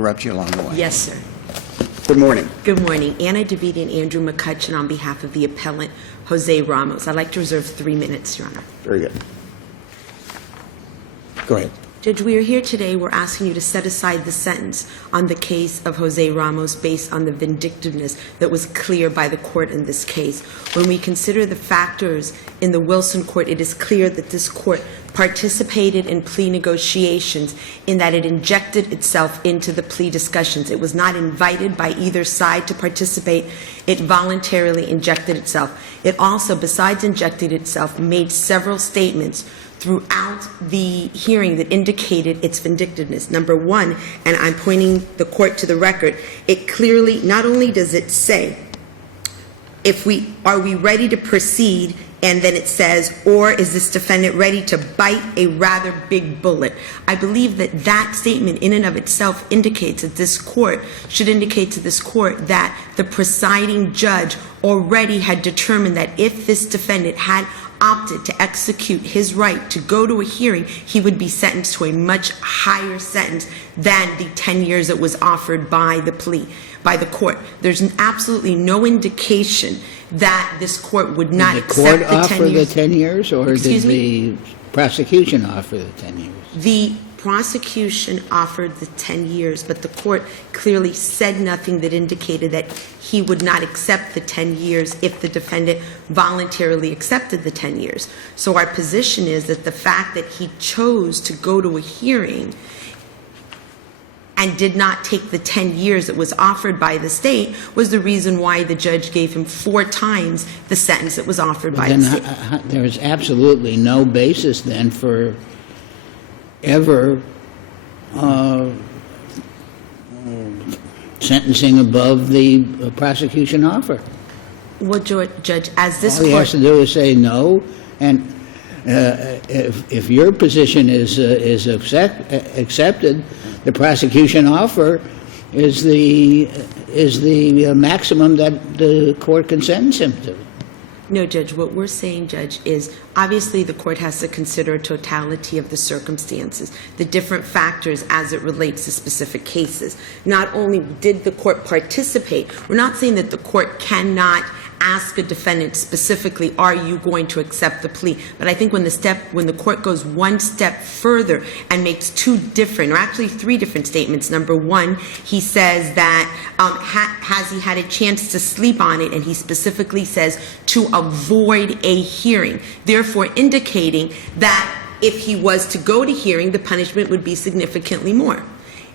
interrupt you along the way. Yes, sir. Good morning. Good morning. Anna DeVita and Andrew McCutcheon on behalf of the appellant, Jose Ramos. I'd like to reserve 3 minutes, Your Honor. Very good. Go ahead. Judge, we are here today. We're asking you to set aside the sentence on the case of Jose Ramos based on the vindictiveness that was clear by the court in this case. When we consider the factors in the Wilson court, it is clear that this court participated in plea negotiations in that it injected itself into the plea discussions. It was not invited by either side to participate. It voluntarily injected itself. It also, besides injecting itself, made several statements throughout the hearing that indicated its vindictiveness. Number one, and I'm pointing the court to the record, it clearly, not only does it say, are we ready to proceed, and then it says, or is this defendant ready to bite a rather big bullet? I believe that that statement in and of itself indicates that this court should indicate to this court that the presiding judge already had determined that if this defendant had opted to execute his right to go to a hearing, he would be sentenced to a much higher sentence than the 10 years that was offered by the court. There's absolutely no indication that this court would not accept the 10 years. Did the court offer the 10 years, or Excuse did me? the prosecution offer the 10 years? The prosecution offered the 10 years, but the court clearly said nothing that indicated that he would not accept the 10 years if the defendant voluntarily accepted the 10 years. So our position is that the fact that he chose to go to a hearing and did not take the 10 years that was offered by the state was the reason why the judge gave him 4 times the sentence that was offered by the state. There is absolutely no basis then for ever sentencing above the prosecution offer. Well, Judge, as this All he court... has to do is say no, and if your position is accepted, the prosecution offer is the maximum that the court can sentence him to. No, Judge, what we're saying, Judge, is obviously the court has to consider a totality of the circumstances, the different factors as it relates to specific cases. Not only did the court participate, we're not saying that the court cannot ask a defendant specifically, are you going to accept the plea? But I think when the court goes one step further and makes 2 different, or actually 3 different statements. Number one, he says that has he had a chance to sleep on it, and he specifically says to avoid a hearing, therefore indicating that if he was to go to hearing, the punishment would be significantly more.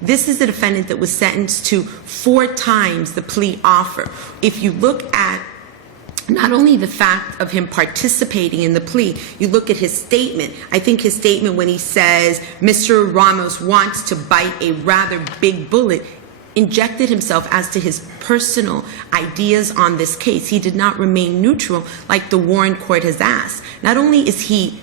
This is the defendant that was sentenced to 4 times the plea offer. If you look at not only the fact of him participating in the plea, you look at his statement. I think his statement when he says Mr. Ramos wants to bite a rather big bullet injected himself as to his personal ideas on this case. He did not remain neutral like the Warren court has asked. Not only is he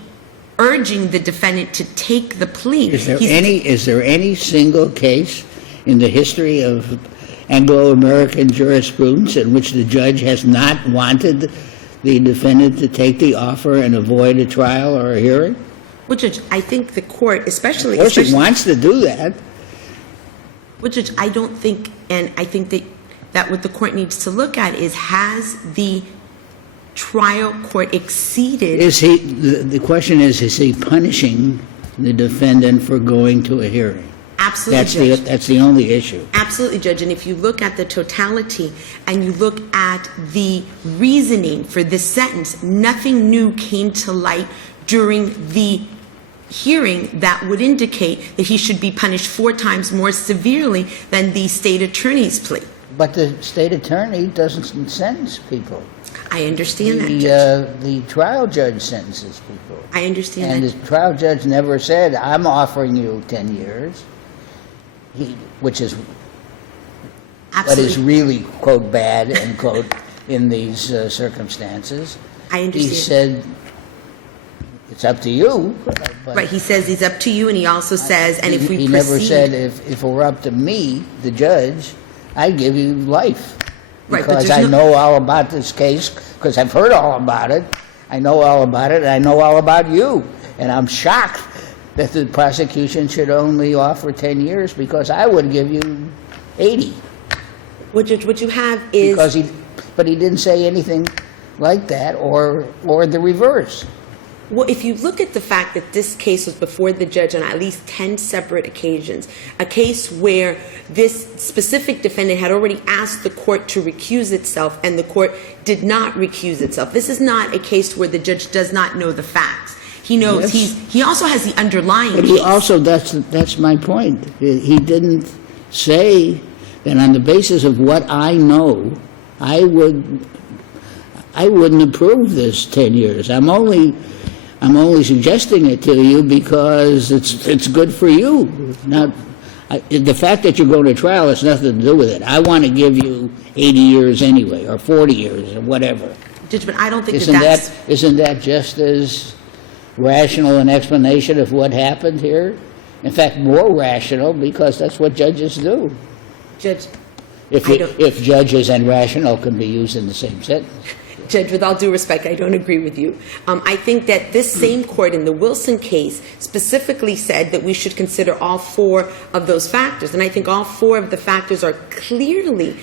urging the defendant to take the plea. Is there any single case in the history of Anglo-American jurisprudence in which the judge has not wanted the defendant to take the offer and avoid a trial or a hearing? Well, Judge, I think the court, especially... Of course he wants to do that. Well, Judge, I don't think, and I think that what the court needs to look at is, has the trial court exceeded... The question is he punishing the defendant for going to a hearing? Absolutely, Judge. That's the only issue. Absolutely, Judge. And if you look at the totality and you look at the reasoning for this sentence, nothing new came to light during the hearing that would indicate that he should be punished 4 times more severely than the state attorney's plea. But the state attorney doesn't sentence people. I understand that, Judge. The trial judge sentences people. I understand that. And the trial judge never said, I'm offering you 10 years. Which is Absolutely. what is really, quote, bad, end quote, in these circumstances. I understand. He said, it's up to you. Right, he says it's up to you, and he also says, and if we He proceed... never said, if it were up to me, the judge, I'd give you life. Right, but Because there's I know all about this case, because I've heard all about it. I know all about it, and I know all about you. And I'm shocked that the prosecution should only offer 10 years because I would give you 80. Well, Judge, what you have is... But he didn't say anything like that or the reverse. Well, if you look at the fact that this case was before the judge on at least 10 separate occasions, a case where this specific defendant had already asked the court to recuse itself and the court did not recuse itself. This is not a case where the judge does not know the facts. He knows. Yes. He also has the underlying But case. he also, that's my point. He didn't say that on the basis of what I know, I wouldn't approve this 10 years. I'm only suggesting it to you because it's good for you. Now, the fact that you're going to trial has nothing to do with it. I want to give you 80 years anyway, or 40 years, or whatever. Judge, but I don't think Isn't that just as rational an explanation of what happened here? In fact, more rational, because that's what judges do. Judge, If judges and rational can be used in the same sentence. Judge, with all due respect, I don't agree with you. I think that this same court in the Wilson case specifically said that we should consider all four of those factors. And I think all four of the factors are clearly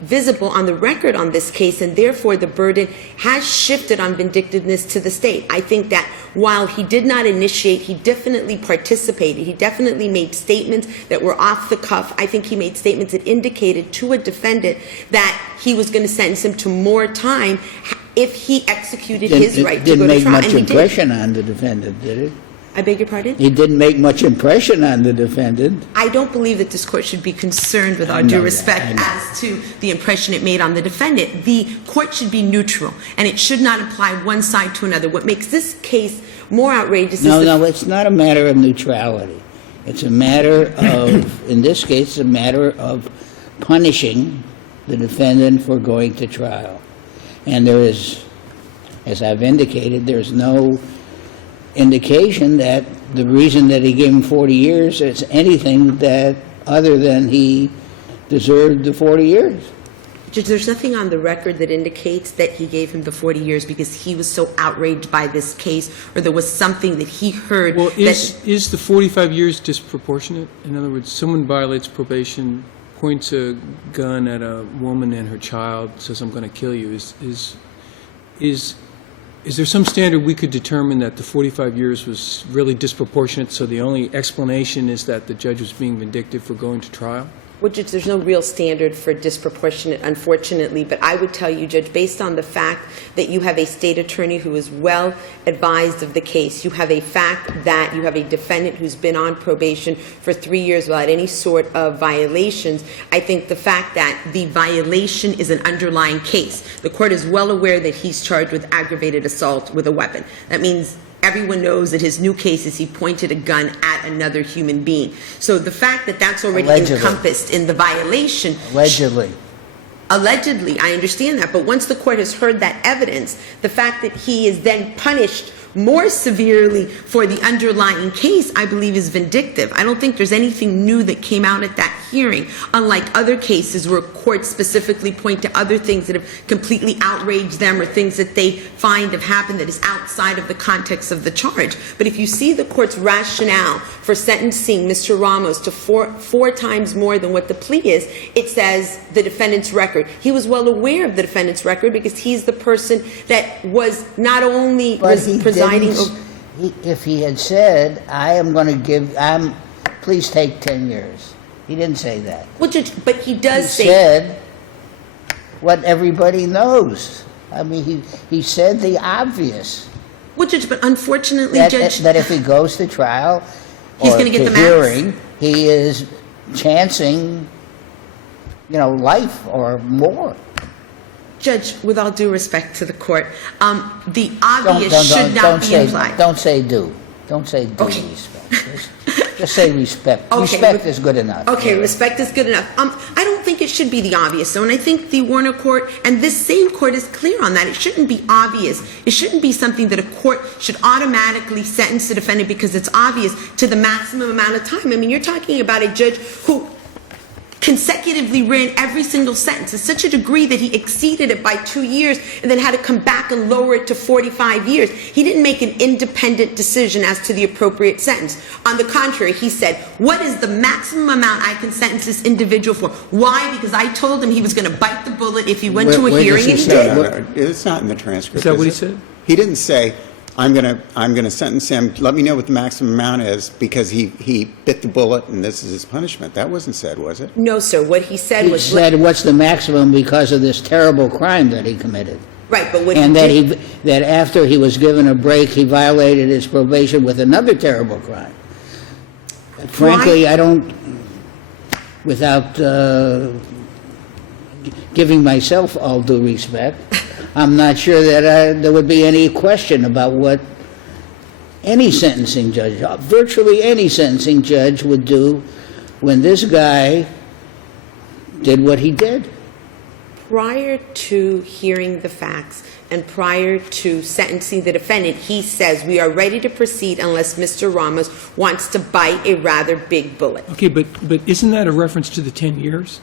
visible on the record on this case, and therefore the burden has shifted on vindictiveness to the state. I think that while he did not initiate, he definitely participated. He definitely made statements that were off the cuff. I think he made statements that indicated to a defendant that he was going to sentence him to more time if he executed his right to go to trial. It didn't make much impression on the defendant, did it? I beg your pardon? It didn't make much impression on the defendant. I don't believe that this court should be concerned, with all due respect, as to the impression it made on the defendant. The court should be neutral, and it should not apply one side to another. What makes this case more outrageous is... No, it's not a matter of neutrality. It's a matter of, in this case, it's a matter of punishing the defendant for going to trial. And there is, as I've indicated, there's no indication that the reason that he gave him 40 years is anything that other than he deserved the 40 years. Judge, there's nothing on the record that indicates that he gave him the 40 years because he was so outraged by this case, or there was something that he heard. Well, is the 45 years disproportionate? In other words, someone violates probation, points a gun at a woman and her child, says, "I'm going to kill you." Is there some standard we could determine that the 45 years was really disproportionate, so the only explanation is that the judge was being vindictive for going to trial? Well, Judge, there's no real standard for disproportionate, unfortunately, but I would tell you, Judge, based on the fact that you have a state attorney who is well advised of the case, you have a fact that you have a defendant who's been on probation for 3 years without any sort of violations, I think the fact that the violation is an underlying case. The court is well aware that he's charged with aggravated assault with a weapon. That means everyone knows that his new case is he pointed a gun at another human being. So the fact that that's already encompassed in the violation... Allegedly, I understand that. But once the court has heard that evidence, the fact that he is then punished more severely for the underlying case, I believe, is vindictive. I don't think there's anything new that came out at that hearing, unlike other cases where courts specifically point to other things that have completely outraged them or things that they find have happened that is outside of the context of the charge. But if you see the court's rationale for sentencing Mr. Ramos to four times more than what the plea is, it says the defendant's record. He was well aware of the defendant's record because he's the person that was not only presiding over... If he had said, please take 10 years. He didn't say that. Well, Judge, but he does say... He said what everybody knows. I mean, he said the obvious. Well, Judge, but unfortunately, Judge... That if he goes to trial he's or going to get to the hearing, he is chancing, life or more. Judge, with all due respect to the court, the obvious should not be implied. Don't say do. Don't say do Okay. respect. Just say respect. Okay, Respect is good enough. Okay, respect is good enough. I don't think it should be the obvious, though, and I think the Warner court and this same court is clear on that. It shouldn't be obvious. It shouldn't be something that a court should automatically sentence the defendant because it's obvious to the maximum amount of time. I mean, you're talking about a judge who consecutively ran every single sentence to such a degree that he exceeded it by 2 years and then had to come back and lower it to 45 years. He didn't make an independent decision as to the appropriate sentence. On the contrary, he said, what is the maximum amount I can sentence this individual for? Why? Because I told him he was going to bite the bullet if he went to a Where hearing, does and he he say did. No, it's not in the transcript. Is that what he it? said? He didn't say, I'm gonna sentence him, let me know what the maximum amount is, because he bit the bullet and this is his punishment. That wasn't said, was it? No, sir. What he said He was... said, what's the maximum because of this terrible crime that he committed? Right, but what And he that did... that after he was given a break, he violated his probation with another terrible crime. Frankly, I don't, without giving myself all due respect, I'm not sure that there would be any question about what any sentencing judge, virtually any sentencing judge would do when this guy did what he did. Prior to hearing the facts and prior to sentencing the defendant, he says, we are ready to proceed unless Mr. Ramos wants to bite a rather big bullet. Okay, but isn't that a reference to the 10 years?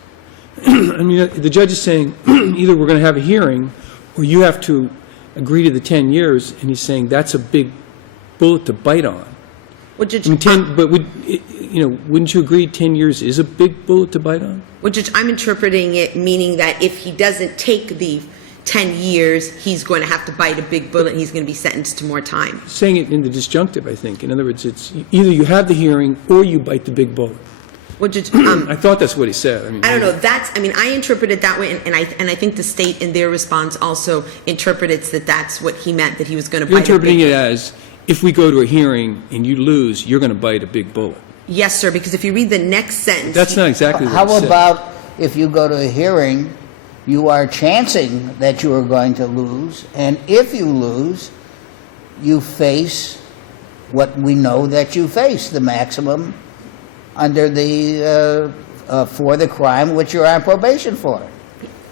I mean, the judge is saying either we're going to have a hearing or you have to agree to the 10 years, and he's saying that's a big bullet to bite on. Well, Judge, I mean, wouldn't you agree 10 years is a big bullet to bite on? well, Judge, I'm interpreting it meaning that if he doesn't take the 10 years, he's going to have to bite a big bullet and he's going to be sentenced to more time. Saying it in the disjunctive, I think. In other words, it's either you have the hearing or you bite the big bullet. Well, Judge, I thought that's what he said. I don't know. I interpret it that way, and I think the state in their response also interpreted that that's what he meant, that he was going to You're bite a big interpreting it bullet. as, if we go to a hearing and you lose, you're going to bite a big bullet. Yes, sir, because if you read the next sentence... That's not exactly what he How said. about if you go to a hearing, you are chancing that you are going to lose, and if you lose, you face what we know that you face, the maximum under the for the crime which you're on probation for.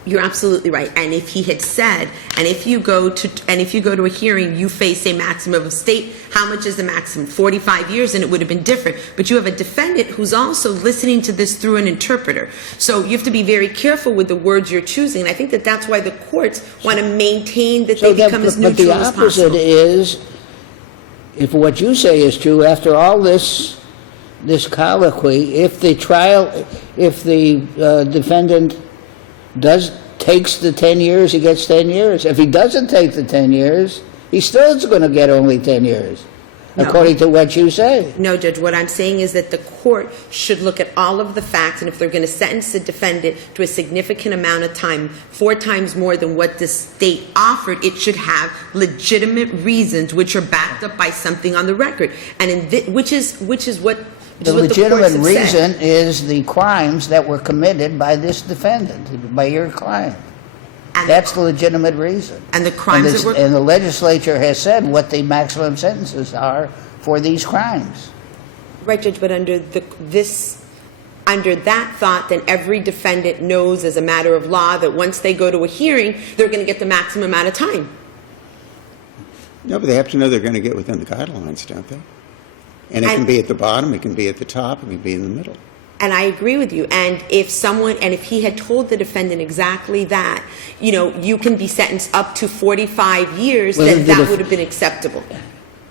You're absolutely right. And if he had said, and if you go to a hearing, you face a maximum of state, how much is the maximum? 45 years, and it would have been different. But you have a defendant who's also listening to this through an interpreter. So you have to be very careful with the words you're choosing. And I think that that's why the courts want to maintain that they become as neutral as But the opposite possible. is, if what you say is true, after all this colloquy, if the defendant takes the 10 years, he gets 10 years. If he doesn't take the 10 years, he still is going to get only 10 years, No. according to what you say. No, Judge, what I'm saying is that the court should look at all of the facts, and if they're going to sentence the defendant to a significant amount of time, 4 times more than what the state offered, it should have legitimate reasons which are backed up by something on the record, and which is what The courts legitimate have reason said. is the crimes that were committed by this defendant, by your client. And That's the legitimate reason. And the crimes that were... And the legislature has said what the maximum sentences are for these crimes. Right, Judge, but under that thought, then every defendant knows as a matter of law that once they go to a hearing, they're going to get the maximum amount of time. No, but they have to know they're going to get within the guidelines, don't they? And it can be at the bottom, it can be at the top, it can be in the middle. And I agree with you. And if he had told the defendant exactly that, you can be sentenced up to 45 years, then that would have been acceptable.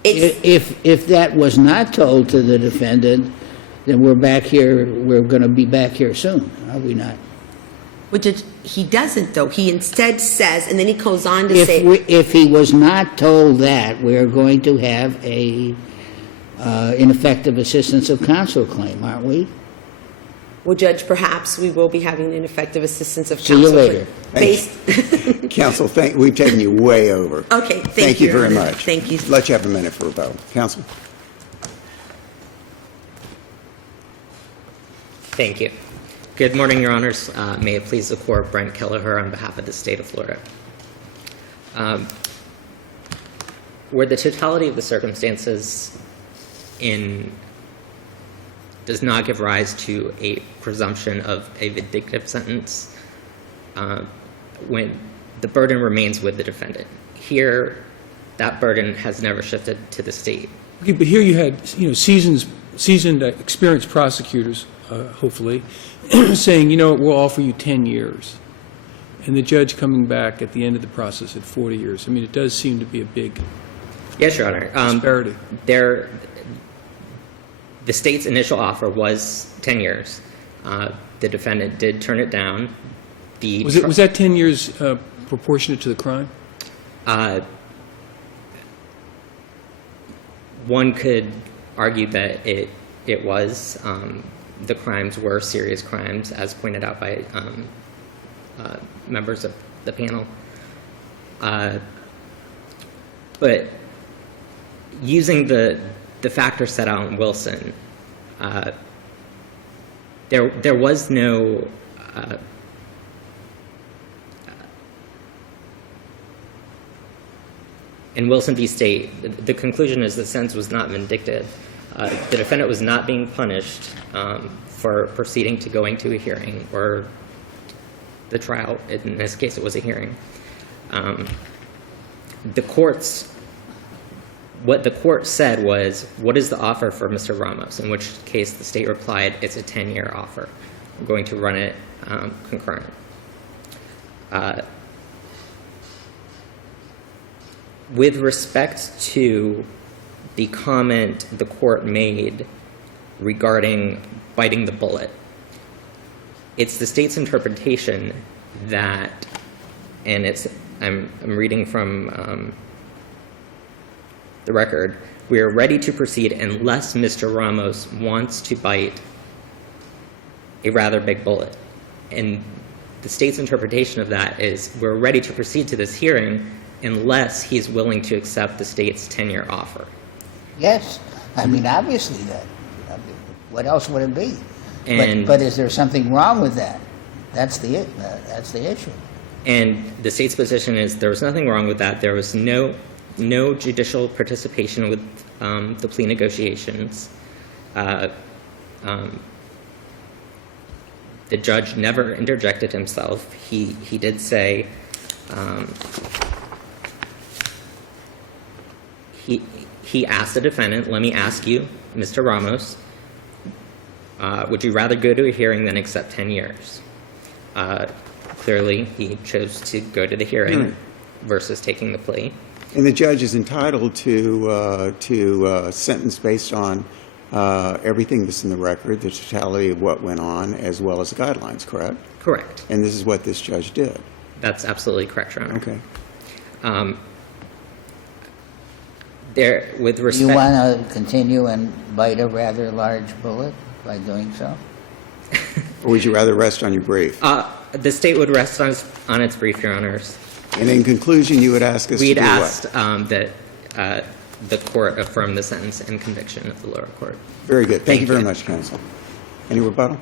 If that was not told to the defendant, then we're going to be back here soon, are we not? Which he doesn't, though. He instead says, and then he goes on to say... If he was not told that, we're going to have a ineffective assistance of counsel claim, aren't we? Well, Judge, perhaps we will be having an ineffective assistance of See you counsel. later. Based... Counsel, we've taken you way over. Okay, Thank you very Your Honor. much. Thank you. Let you have a minute for rebuttal. Counsel? Thank you. Good morning, Your Honors. May it please the Court, Brent Kelleher on behalf of the State of Florida. Where the totality of the circumstances does not give rise to a presumption of a vindictive sentence, when the burden remains with the defendant. Here, that burden has never shifted to the state. Okay, but here you had, seasoned, experienced prosecutors hopefully, saying, you know, we'll offer you 10 years. And the judge coming back at the end of the process at 40 years. I mean, it does seem to be a big Yes, Your Honor. disparity. The state's initial offer was 10 years. The defendant did turn it down. Was that 10 years proportionate to the crime? One could argue that it was. The crimes were serious crimes, as pointed out by members of the panel. But using the factors set out in Wilson, there was no in Wilson v. State, the conclusion is the sentence was not vindictive. The defendant was not being punished for proceeding to going to a hearing or the trial. In this case, it was a hearing. What the court said was, what is the offer for Mr. Ramos? In which case the state replied, it's a 10-year offer. I'm going to run it concurrent. With respect to the comment the court made regarding biting the bullet, it's the state's interpretation that, and I'm reading from the record, we are ready to proceed unless Mr. Ramos wants to bite a rather big bullet. And the state's interpretation of that is we're ready to proceed to this hearing unless he's willing to accept the state's 10-year offer. Yes, I mean, obviously that. I mean, what else would it be? And But is there something wrong with that? That's the issue. And the state's position is there was nothing wrong with that. There was no judicial participation with the plea negotiations. The judge never interjected himself. He did say he asked the defendant, let me ask you, Mr. Ramos, would you rather go to a hearing than accept 10 years? Clearly, he chose to go to the hearing versus taking the plea. And the judge is entitled to sentence based on everything that's in the record, the totality of what went on, as well as the guidelines, correct? Correct. And this is what this judge did. That's absolutely correct, Your Honor. Okay. With You respect, want to continue and bite a rather large bullet by doing so? Or would you rather rest on your brief? the state would rest on its brief, Your Honors. And in conclusion, you would ask us to do We'd what? asked that the court affirm the sentence and conviction of the lower court. Very good. Thank you very you. much, counsel. Any rebuttal?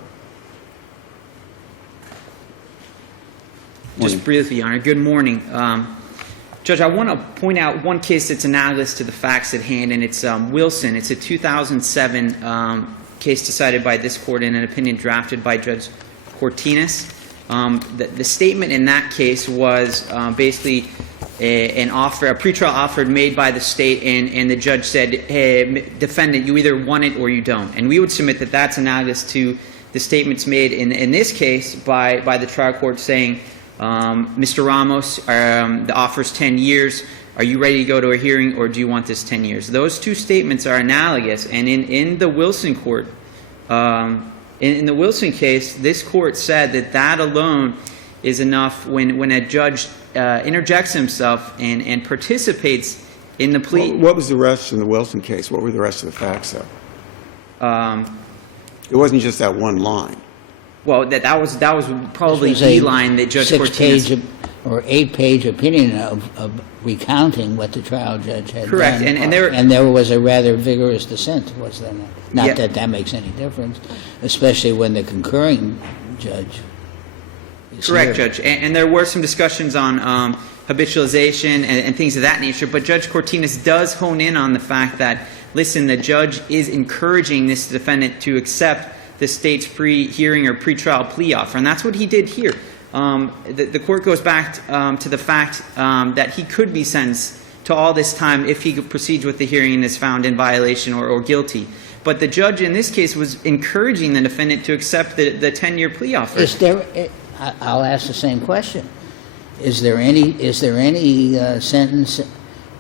Morning. Just briefly, Your Honor. Good morning. Judge, I want to point out one case that's analogous to the facts at hand, and it's Wilson. It's a 2007 case decided by this court in an opinion drafted by Judge Cortinas. The statement in that case was basically a pretrial offer made by the state, and the judge said, hey, defendant, you either want it or you don't. And we would submit that that's analogous to the statements made in this case by the trial court saying, Mr. Ramos, the offer's 10 years. Are you ready to go to a hearing, or do you want this 10 years? Those two statements are analogous. And in the Wilson court, in the Wilson case, this court said that alone is enough when a judge interjects himself and participates in the plea. What was the rest in the Wilson case? What were the rest of the facts, though? It wasn't just that one line. Well, that was probably This was the a line that Judge Cortinas... 6-page or 8-page opinion of recounting what the trial judge had Correct, done. and there was a rather vigorous dissent, was there not? Not Yeah. that makes any difference, especially when the concurring judge is Correct, here. Judge. And there were some discussions on habitualization and things of that nature, but Judge Cortinas does hone in on the fact that, listen, the judge is encouraging this defendant to accept the state's pre-hearing or pre-trial plea offer, and that's what he did here. The court goes back to the fact that he could be sentenced to all this time if he proceeds with the hearing and is found in violation or guilty. but the judge in this case was encouraging the defendant to accept the 10-year plea offer. Is there, I'll ask the same question. Is there any sentence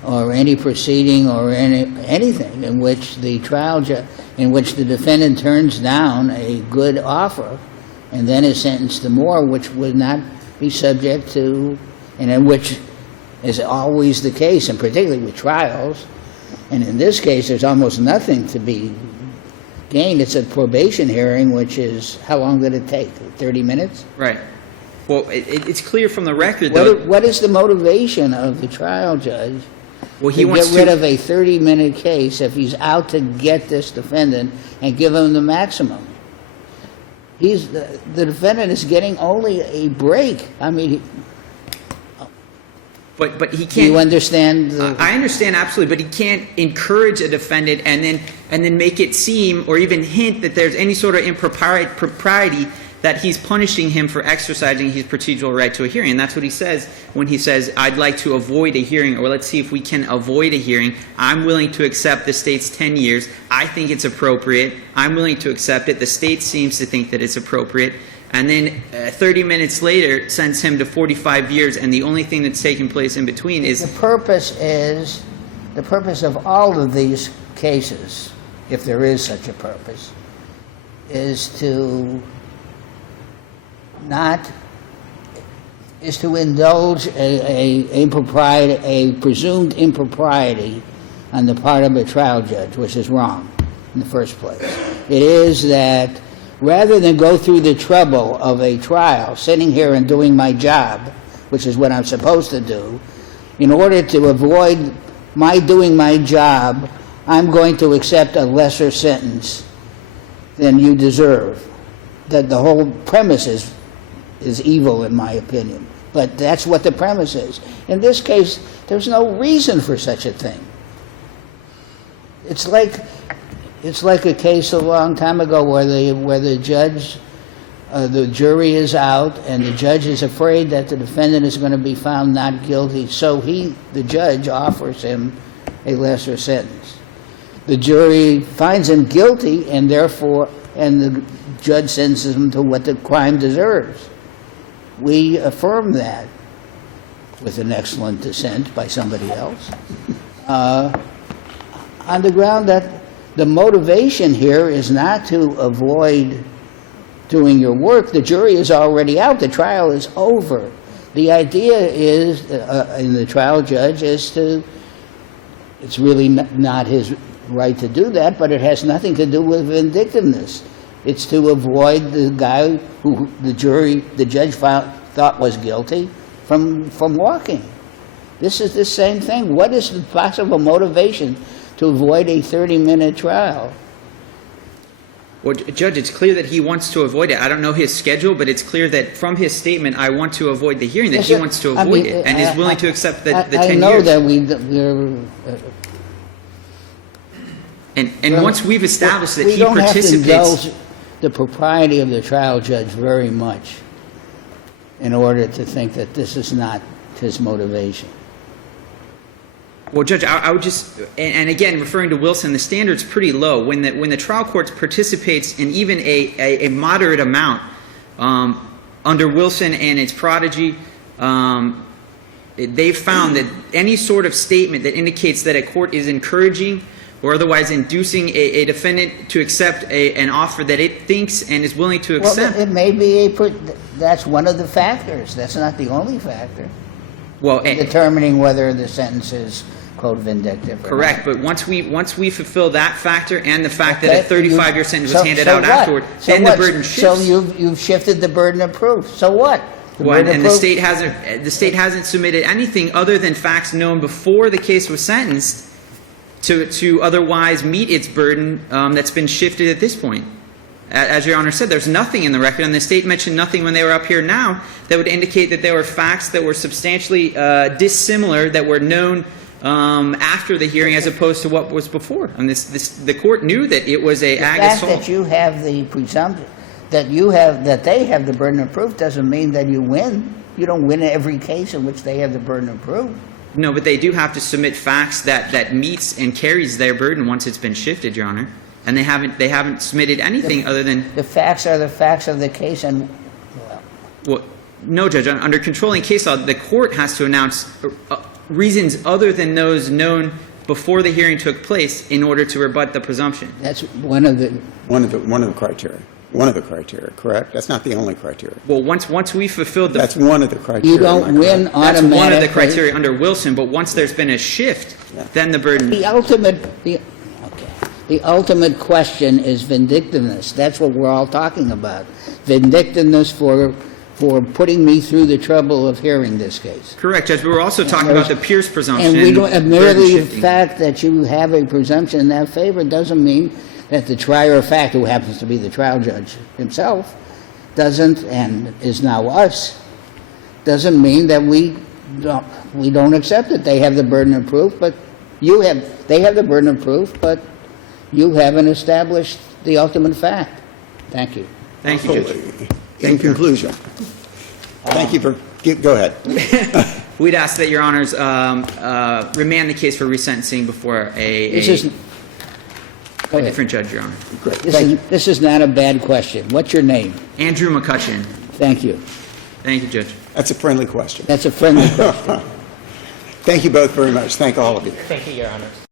or any proceeding or anything in which the in which the defendant turns down a good offer and then is sentenced to more, which would not be subject to, and in which is always the case, and particularly with trials, and in this case there's almost nothing to be gained. It's a probation hearing, which is, how long did it take? 30 minutes? Right. Well, it's clear from the record, though. What is the motivation of the trial judge Well, he to wants get rid to. of a 30-minute case if he's out to get this defendant and give him the maximum? The defendant is getting only a break. I mean, But he do you can't. understand? I understand absolutely, but he can't encourage a defendant and then make it seem or even hint that there's any sort of impropriety that he's punishing him for exercising his procedural right to a hearing. And that's what he says when he says, I'd like to avoid a hearing, or let's see if we can avoid a hearing. I'm willing to accept the state's 10 years. I think it's appropriate. I'm willing to accept it. The state seems to think that it's appropriate. And then 30 minutes later sends him to 45 years, and the only thing that's taken place in between is... The purpose of all of these cases, if there is such a purpose, is to indulge a presumed impropriety on the part of a trial judge, which is wrong in the first place. It is that rather than go through the trouble of a trial, sitting here and doing my job, which is what I'm supposed to do, in order to avoid my doing my job, I'm going to accept a lesser sentence than you deserve. That the whole premise is evil, in my opinion. But that's what the premise is. In this case, there's no reason for such a thing. It's like a case a long time ago where the judge, the jury is out, and the judge is afraid that the defendant is going to be found not guilty, so the judge offers him a lesser sentence. The jury finds him guilty, and the judge sentences him to what the crime deserves. We affirm that with an excellent dissent by somebody else, on the ground that the motivation here is not to avoid doing your work. The jury is already out. The trial is over. The idea is, in the trial judge, is it's really not his right to do that, but it has nothing to do with vindictiveness. It's to avoid the guy who the judge thought was guilty from walking. This is the same thing. What is the possible motivation to avoid a 30-minute trial? Well, Judge, it's clear that he wants to avoid it. I don't know his schedule, but it's clear that from his statement, I want to avoid the hearing, that he wants to avoid it and is willing to accept the 10 years. I know that we're... And once we've established that we he don't have to participates... indulge the propriety of the trial judge very much in order to think that this is not his motivation. Well, Judge, I would just, and again, referring to Wilson, the standard's pretty low. When the trial court participates in even a moderate amount, under Wilson and its prodigy, they've found that any sort of statement that indicates that a court is encouraging or otherwise inducing a defendant to accept an offer that it thinks and is willing to accept. Well, it may be that's one of the factors. That's not the only factor. Well, Determining whether the sentence is, quote, vindictive or correct, not. but once we fulfill that factor and the fact that a Okay, 35-year sentence was handed out what? afterward, then the burden shifts. So you've shifted the burden of proof. So what? And the state hasn't submitted anything other than facts known before the case was sentenced to otherwise meet its burden that's been shifted at this point. As Your Honor said, there's nothing in the record, and the state mentioned nothing when they were up here now that would indicate that there were facts that were substantially dissimilar that were known after the hearing as opposed to what was before. And the court knew that it was a ag assault. The fact that you have the presumption that they have the burden of proof doesn't mean that you win. You don't win every case in which they have the burden of proof. No, but they do have to submit facts that meets and carries their burden once it's been shifted, Your Honor. and they haven't submitted anything other than, The facts are the facts of the case, and, well, well, no, Judge, under controlling case law, the court has to announce reasons other than those known before the hearing took place in order to rebut the presumption. that's one of the, One of the criteria. One of the criteria, correct? That's not the only criteria. Well, once we fulfilled the That's one of the criteria. you don't am I win correct? That's automatically. one of the criteria under Wilson, but once there's been a shift, then the burden. The ultimate question is vindictiveness. That's what we're all talking about. Vindictiveness for putting me through the trouble of hearing this case. Correct, Judge, but we're also talking about the Pierce presumption. And we don't, burden merely the shifting. fact that you have a presumption in that favor doesn't mean that the trier of fact, who happens to be the trial judge himself, doesn't, and is now us, doesn't mean that we don't accept it. They have the burden of proof, but they have the burden of proof, but you haven't established the ultimate fact. Thank you. Thank you, Judge. In conclusion, thank you for, go ahead. We'd ask that Your Honors remand the case for resentencing before This is, a go ahead. different judge, Your Honor. Great, thank you. This is not a bad question. What's your name? Andrew McCutcheon. Thank you. Thank you, Judge. That's a friendly question. That's a friendly question. Thank you both very much. Thank all of you. Thank you, Your Honors.